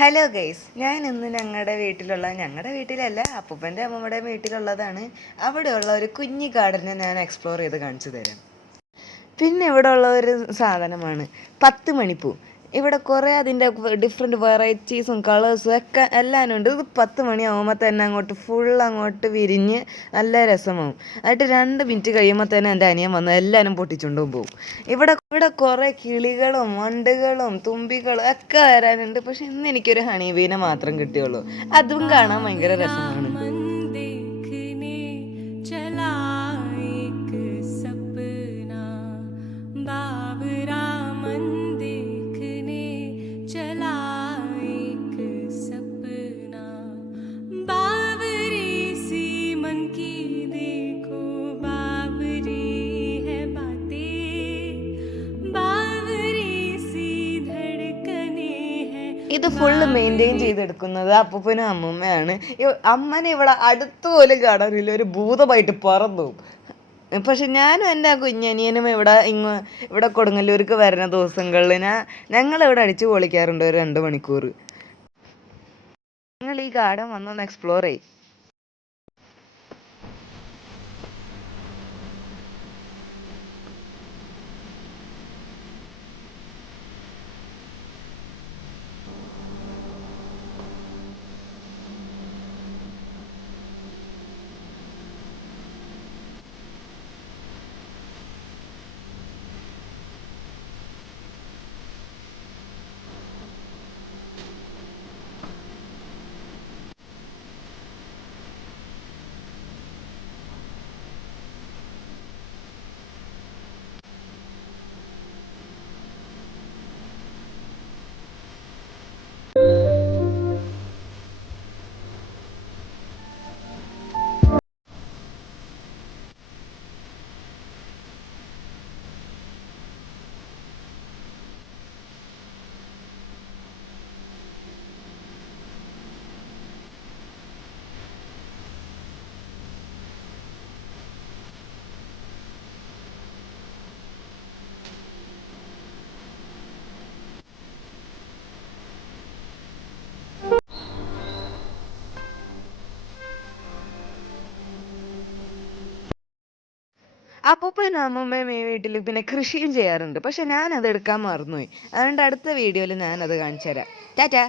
Hello guys, ഞാൻ ഇന്ന് ഞങ്ങളുടെ വീട്ടിലല്ല, അപ്പൂപ്പൻ്റെ അമ്മൂമ്മയുടെ വീട്ടിലുള്ളതാണ്. അവിടെയുള്ള ഒരു കുഞ്ഞി ഗാർഡനെ ഞാൻ എക്സ്പ്ലോർ ചെയ്ത് കാണിച്ചു തരാം. പിന്നെ ഇവിടെ ഉള്ള ഒരു സാധനമാണ് 10 മണിപ്പൂ. ഇവിടെ കുറേ അതിൻ്റെ ഡിഫറെൻറ്റ് വെറൈറ്റീസും കളേഴ്സും ഒക്കെ എല്ലാം ഉണ്ട്. ഇത് 10 മണിയാകുമ്പോൾ തന്നെ അങ്ങോട്ട് വിരിഞ്ഞ് നല്ല രസമാവും. എന്നിട്ട് 2 മിനിറ്റ് കഴിയുമ്പോൾ തന്നെ എൻ്റെ അനിയൻ വന്ന് എല്ലാവരും പൊട്ടിച്ചുകൊണ്ടും പോകും. ഇവിടെ കുറേ കിളികളും വണ്ടുകളും തുമ്പികളും ഒക്കെ വരാനുണ്ട്. പക്ഷെ ഇന്ന് എനിക്കൊരു ഹണി ബീനെ മാത്രം കിട്ടിയുള്ളൂ. അതും കാണാൻ ഭയങ്കര രസമാണ്. ഇത് ഫുള്ള് മെയിൻറ്റെയിൻ ചെയ്തെടുക്കുന്നത് അപ്പൂപ്പനും അമ്മൂമ്മയാണ്. അമ്മനെ ഇവിടെ അടുത്തുപോലും കാണാറില്ല, ഒരു ഭൂതമായിട്ട് പറന്നു. പക്ഷെ ഞാനും എൻ്റെ കുഞ്ഞനിയനും ഇവിടെ കൊടുങ്ങല്ലൂർക്ക് വരുന്ന ദിവസങ്ങളിൽ ഞങ്ങളിവിടെ അടിച്ചു പൊളിക്കാറുണ്ട് ഒരു 2 മണിക്കൂർ. നിങ്ങൾ ഈ ഗാർഡൻ വന്നൊന്ന് എക്സ്പ്ലോർ ചെയ്യും. അപ്പൂപ്പനും അമ്മൂമ്മയും ഈ വീട്ടിൽ പിന്നെ കൃഷിയും ചെയ്യാറുണ്ട്. പക്ഷെ ഞാനത് എടുക്കാൻ മറന്നുപോയി. അതുകൊണ്ട് അടുത്ത വീഡിയോയിൽ ഞാനത് കാണിച്ചു തരാം. ടാറ്റാ.